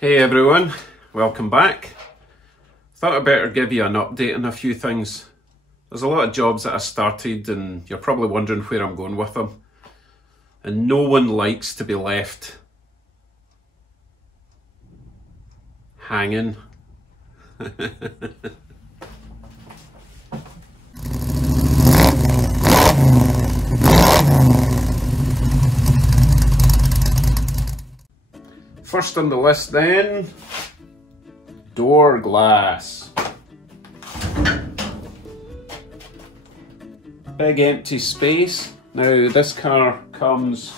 Hey everyone, welcome back. Thought I'd better give you an update on a few things. There's a lot of jobs that I started and you're probably wondering where I'm going with them. And no one likes to be left hanging. First on the list then, door glass. Big empty space. Now this car comes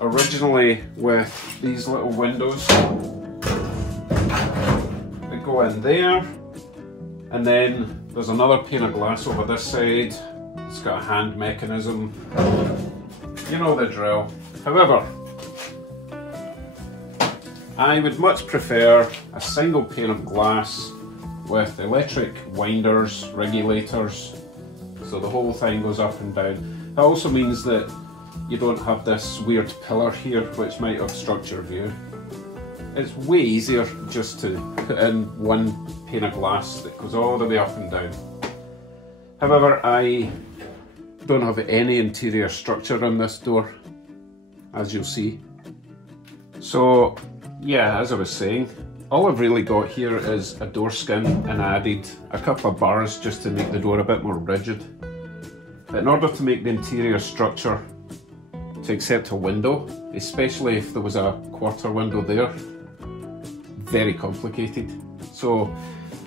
originally with these little windows. They go in there, and then there's another pane of glass over this side. It's got a hand mechanism. You know the drill. However, I would much prefer a single pane of glass with electric winders, regulators, so the whole thing goes up and down. That also means that you don't have this weird pillar here which might obstruct your view. It's way easier just to put in one pane of glass that goes all the way up and down. However, I don't have any interior structure on this door, as you'll see. So yeah, as I was saying, all I've really got here is a door skin, and I added a couple of bars just to make the door a bit more rigid. But in order to make the interior structure to accept a window, especially if there was a quarter window there, very complicated. So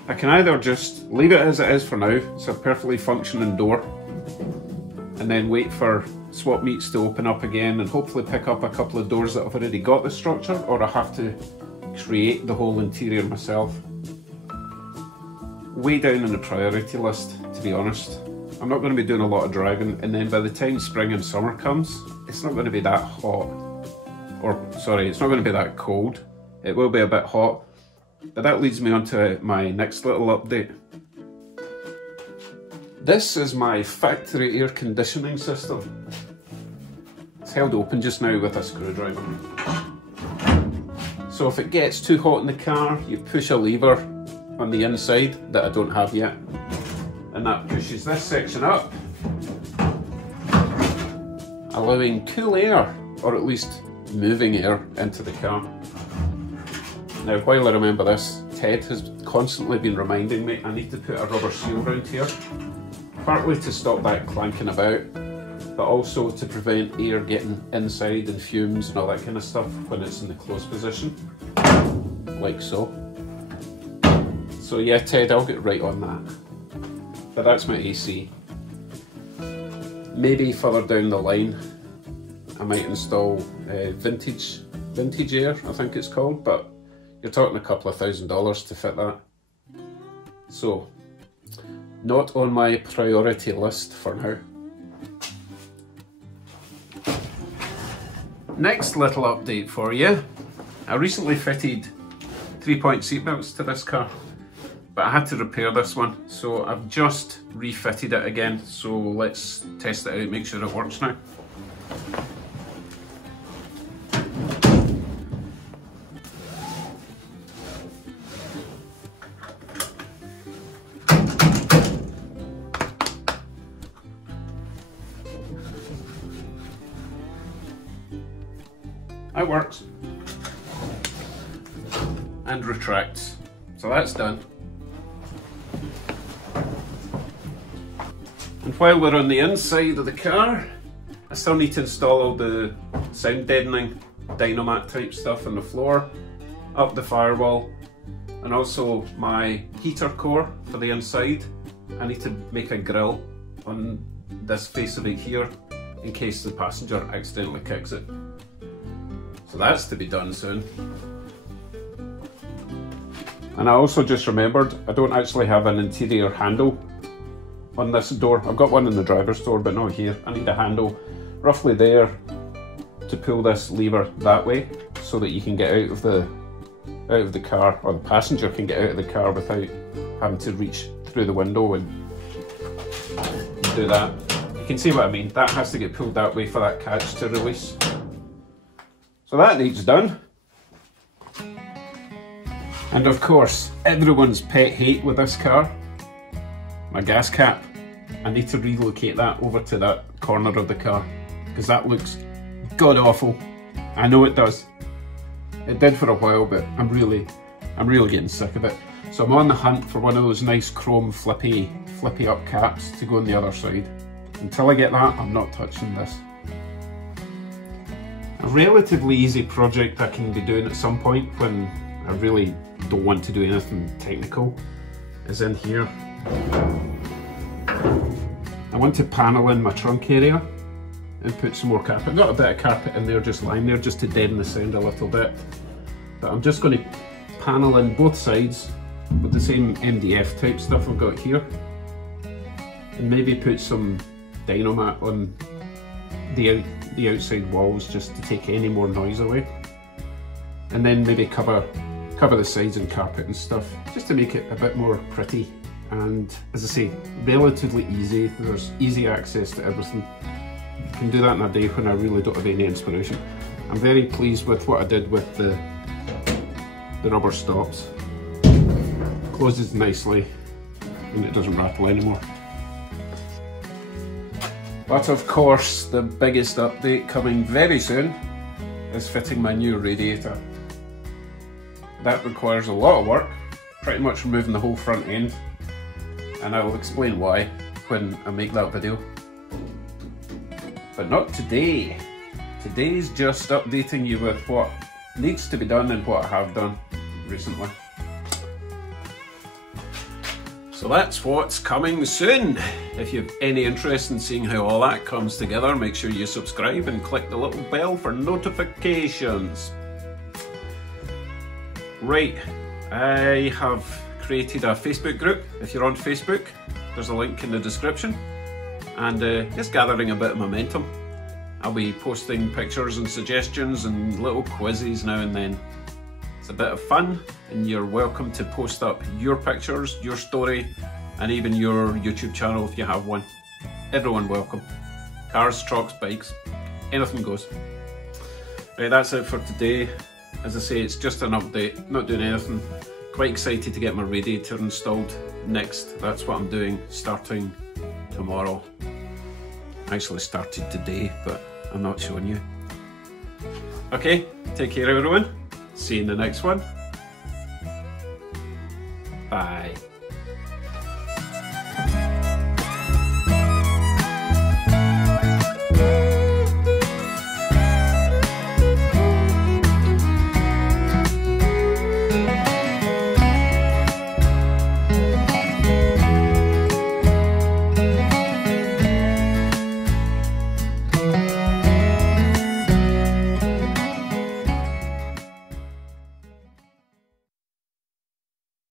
I can either just leave it as it is for now, it's a perfectly functioning door, and then wait for swap meets to open up again and hopefully pick up a couple of doors that have already got the structure, or I have to create the whole interior myself. Way down on the priority list, to be honest. I'm not going to be doing a lot of driving, and then by the time spring and summer comes, it's not going to be that hot. Or, sorry, it's not going to be that cold. It will be a bit hot. But that leads me on to my next little update. This is my factory air conditioning system. It's held open just now with a screwdriver. So if it gets too hot in the car, you push a lever on the inside that I don't have yet, and that pushes this section up, allowing cool air, or at least moving air, into the car. Now, while I remember this, Ted has constantly been reminding me I need to put a rubber seal around here, partly to stop that clanking about, but also to prevent air getting inside and fumes and all that kind of stuff when it's in the closed position, like so. So yeah, Ted, I'll get right on that. But that's my AC. Maybe further down the line, I might install vintage air, I think it's called, but you're talking a couple of $1,000s to fit that. So, not on my priority list for now. Next little update for you. I recently fitted 3-point seatbelts to this car, but I had to repair this one, so I've just refitted it again. So let's test it out, make sure it works now. That works. And retracts. So that's done. And while we're on the inside of the car, I still need to install all the sound deadening, Dynomat type stuff on the floor, up the firewall, and also my heater core for the inside. I need to make a grill on this face of it here in case the passenger accidentally kicks it. So that's to be done soon. And I also just remembered, I don't actually have an interior handle on this door. I've got one in the driver's door, but not here. I need a handle roughly there to pull this lever that way, so that you can get out of the car, or the passenger can get out of the car without having to reach through the window and do that. You can see what I mean. That has to get pulled that way for that catch to release. So that needs done. And of course, everyone's pet hate with this car, my gas cap. I need to relocate that over to that corner of the car because that looks god awful. I know it does. It did for a while, but I'm really getting sick of it. So I'm on the hunt for one of those nice chrome flippy up caps to go on the other side. Until I get that, I'm not touching this. A relatively easy project I can be doing at some point when I really don't want to do anything technical is in here. I want to panel in my trunk area and put some more carpet. I've got a bit of carpet in there just lying there just to deaden the sound a little bit. But I'm just going to panel in both sides with the same MDF type stuff I've got here. And maybe put some Dynomat on the outside walls just to take any more noise away. And then maybe cover the sides in carpet and stuff just to make it a bit more pretty. And as I say, relatively easy. There's easy access to everything. I can do that in a day when I really don't have any inspiration. I'm very pleased with what I did with the rubber stops. Closes nicely and it doesn't rattle anymore. But of course, the biggest update coming very soon is fitting my new radiator. That requires a lot of work, pretty much removing the whole front end, and I will explain why when I make that video. But not today. Today's just updating you with what needs to be done and what I have done recently. So that's what's coming soon. If you have any interest in seeing how all that comes together, make sure you subscribe and click the little bell for notifications. Right, I have created a Facebook group. If you're on Facebook, there's a link in the description. And just gathering a bit of momentum. I'll be posting pictures and suggestions and little quizzes now and then. It's a bit of fun, and you're welcome to post up your pictures, your story, and even your YouTube channel if you have one. Everyone welcome. Cars, trucks, bikes, anything goes. Right, that's it for today. As I say, it's just an update, not doing anything. Quite excited to get my radiator installed next. That's what I'm doing, starting tomorrow. I actually started today, but I'm not showing you. Okay, take care everyone. See you in the next one. Bye.